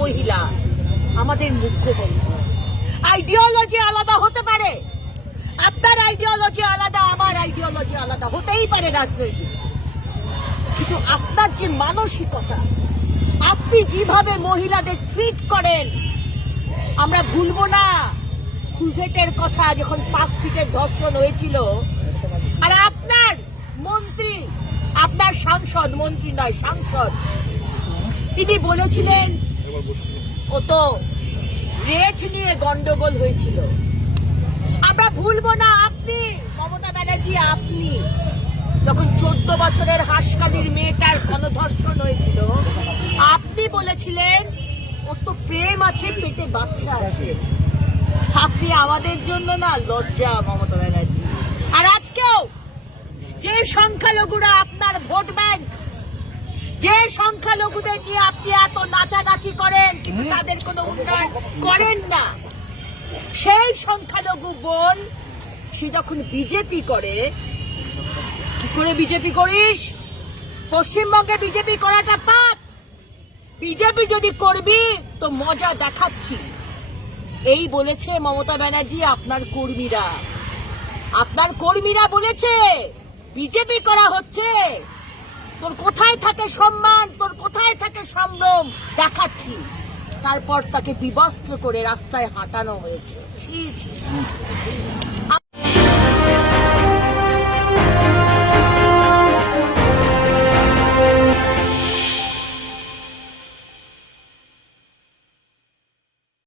মহিলা, আমাদের মুখ্যমন্ত্রী আইডিওলজি আলাদা হতে পারে। আপনার আইডিওলজি আলাদা, আমার আইডিওলজি আলাদা, হতেই পারে রাজনৈতিক। কিন্তু আপনার যে মানসিকতা, আপনি যেভাবে মহিলাদের ট্রিট করেন, আমরা ভুলবো না। সুজেটের কথা যখন পাঁচ ফিটের ধর্ষণ হয়েছিল, আর আপনার মন্ত্রী, আপনার সাংসদ, মন্ত্রী নয়, সাংসদ, তিনি বলেছিলেন ও তো রেট নিয়ে গন্ডগোল হয়েছিল। আমরা ভুলবো না, আপনি, মমতা ব্যানার্জি, আপনি। যখন চোদ্দ বছরের হাসকালির মেয়েটার গণধর্ষণ হয়েছিল, আপনি বলেছিলেন, ওর তো প্রেম আছে, পেটে বাচ্চা আছে। আপনি আমাদের জন্য না লজ্জা, মমতা ব্যানার্জি। আর আজকেও যে সংখ্যালঘুরা আপনার ভোট ব্যাংক সংখ্যালঘুদের নিয়ে আপনি এত নাচানাচি করেন কিন্তু তাদের কোনো উন্নয়ন করেন না। সেই সংখ্যালঘু বোন সে যখন বিজেপি করে কি করে বিজেপি করিস? পশ্চিমবঙ্গে বিজেপি করাটা পাপ। বিজেপি যদি করবি তো মজা দেখাচ্ছি। এই বলেছে মমতা ব্যানার্জি আপনার কর্মীরা। আপনার কর্মীরা বলেছে বিজেপি করা হচ্ছে। তোর কোথায় থাকে সম্মান? তোর কোথায় থাকে সম্ভ্রম? দেখাচ্ছি। তারপর তাকে বিবস্ত্র করে রাস্তায় হাঁটানো হয়েছে। ছি ছি।